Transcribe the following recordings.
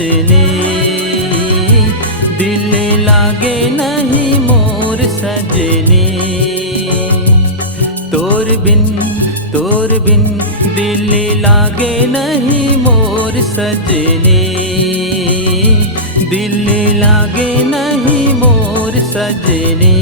सजनी, दिल लागे नहीं मोर सजनी। तोर बिन दिल लागे नहीं मोर सजनी, दिल लागे नहीं मोर सजनी।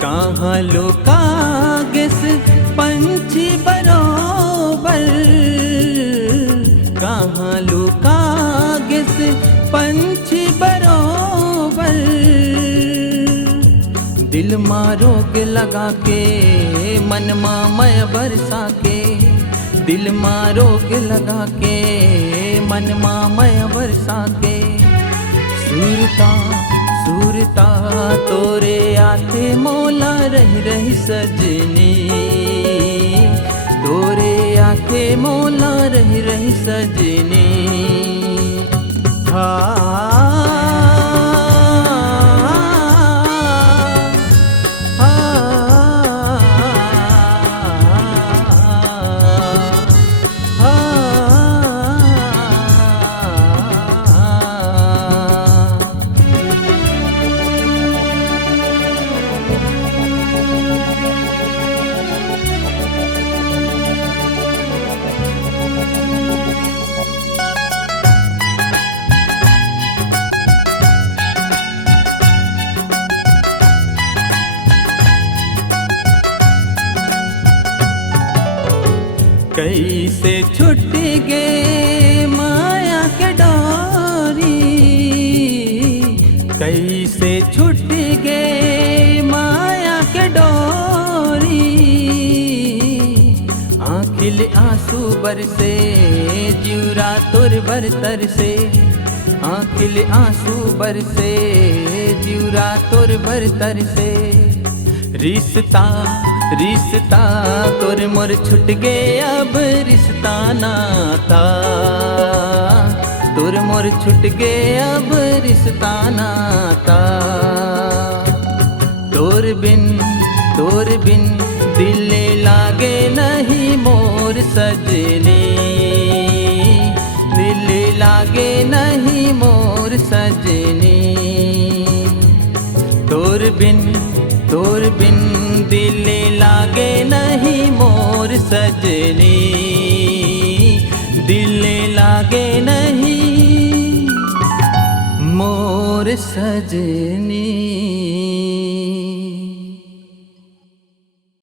कहाँ लुका गिस पंछी बरोबर, कहाँ लुका गिस पंछी बरोबर। दिल मारोग लगा के मन मैं बरसा के, दिल मारोग लगा के मन मैं बरसा के। सूरता तोरे आते मौला रही सजनी, तोरे आते मौला रही सजनी। कैसे छूट गए माया के डोरी, कैसे छूट गए माया के डोरी। आँखिल आंसू बरसे जुरा तुर बरतर से, आँखिल आंसू बरसे जुरा तुर बरतर से। रिश्ता तोर मोर छुट गए अब रिश्ता नाता, तोर मोर छुट गए अब रिश्ता नाता। तोर बिन दिल लागे नहीं मोर सजनी, दिल लागे नहीं मोर सजनी। तोर बिन दिल लागे नहीं मोर सजनी, दिल लागे नहीं मोर सजनी।